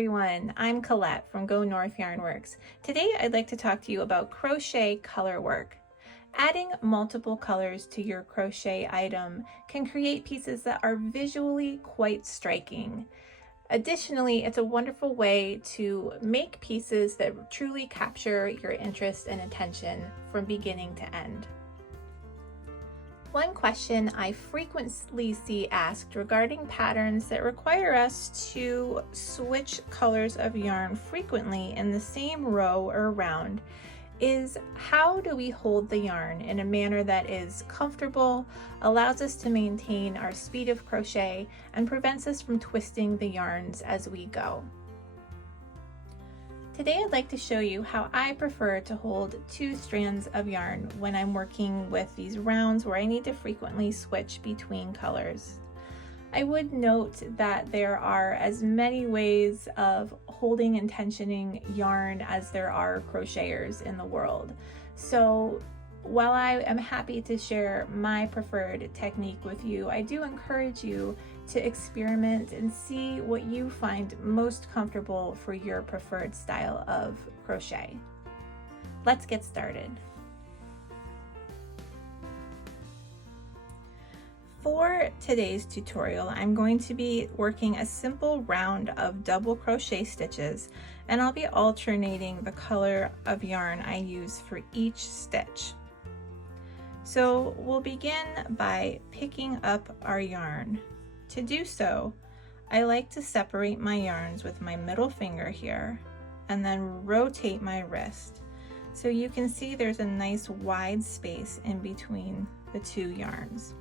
everyone, I'm Colette from gonorthyarnworks. Today I'd like to talk to you about crochet color work. Adding multiple colors to your crochet item can create pieces that are visually quite striking. Additionally, it's a wonderful way to make pieces that truly capture your interest and attention from beginning to end. One question I frequently see asked regarding patterns that require us to switch colors of yarn frequently in the same row or round is, how do we hold the yarn in a manner that is comfortable, allows us to maintain our speed of crochet, and prevents us from twisting the yarns as we go. Today I'd like to show you how I prefer to hold 2 strands of yarn when I'm working with these rounds where I need to frequently switch between colors. I would note that there are as many ways of holding and tensioning yarn as there are crocheters in the world. So while I am happy to share my preferred technique with you, I do encourage you to experiment and see what you find most comfortable for your preferred style of crochet. Let's get started. For today's tutorial, I'm going to be working a simple round of double crochet stitches, and I'll be alternating the color of yarn I use for each stitch. So we'll begin by picking up our yarn. To do so, I like to separate my yarns with my middle finger here and then rotate my wrist. So you can see there's a nice wide space in between the 2 yarns.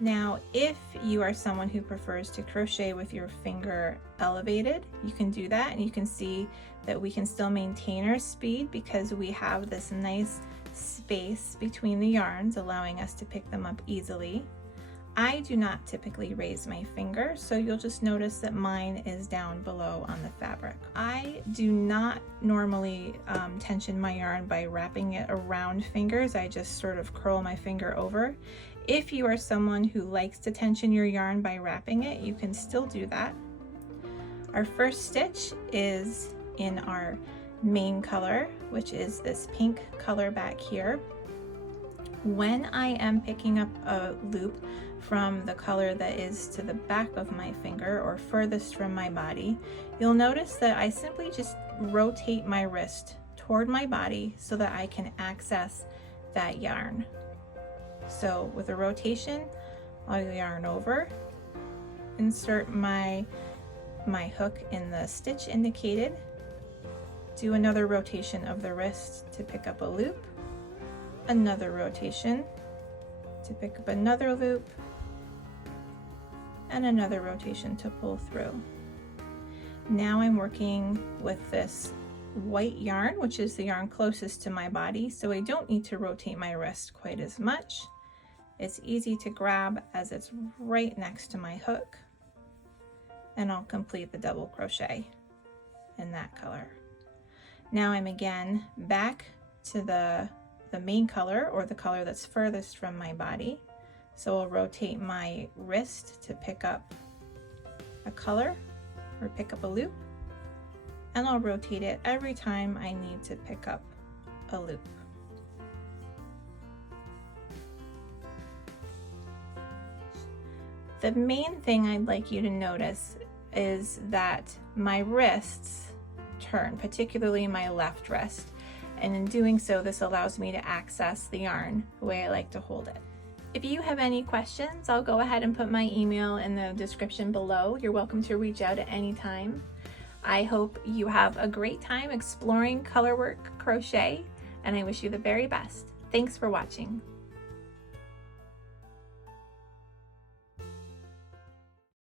Now, if you are someone who prefers to crochet with your finger elevated, you can do that, and you can see that we can still maintain our speed because we have this nice space between the yarns, allowing us to pick them up easily. I do not typically raise my finger, so you'll just notice that mine is down below on the fabric. I do not normally tension my yarn by wrapping it around fingers. I just sort of curl my finger over. If you are someone who likes to tension your yarn by wrapping it, you can still do that. Our first stitch is in our main color, which is this pink color back here. When I am picking up a loop from the color that is to the back of my finger or furthest from my body, you'll notice that I simply just rotate my wrist toward my body so that I can access that yarn. So with a rotation, I'll yarn over, insert my hook in the stitch indicated, do another rotation of the wrist to pick up a loop, another rotation to pick up another loop, and another rotation to pull through. Now I'm working with this white yarn, which is the yarn closest to my body, so I don't need to rotate my wrist quite as much. It's easy to grab as it's right next to my hook, and I'll complete the double crochet in that color. Now I'm again back to the main color, or the color that's furthest from my body. So I'll rotate my wrist to pick up a color or pick up a loop, and I'll rotate it every time I need to pick up a loop. The main thing I'd like you to notice is that my wrists turn, particularly my left wrist, and in doing so, this allows me to access the yarn the way I like to hold it. If you have any questions, I'll go ahead and put my email in the description below. You're welcome to reach out at any time. I hope you have a great time exploring colorwork crochet, and I wish you the very best. Thanks for watching.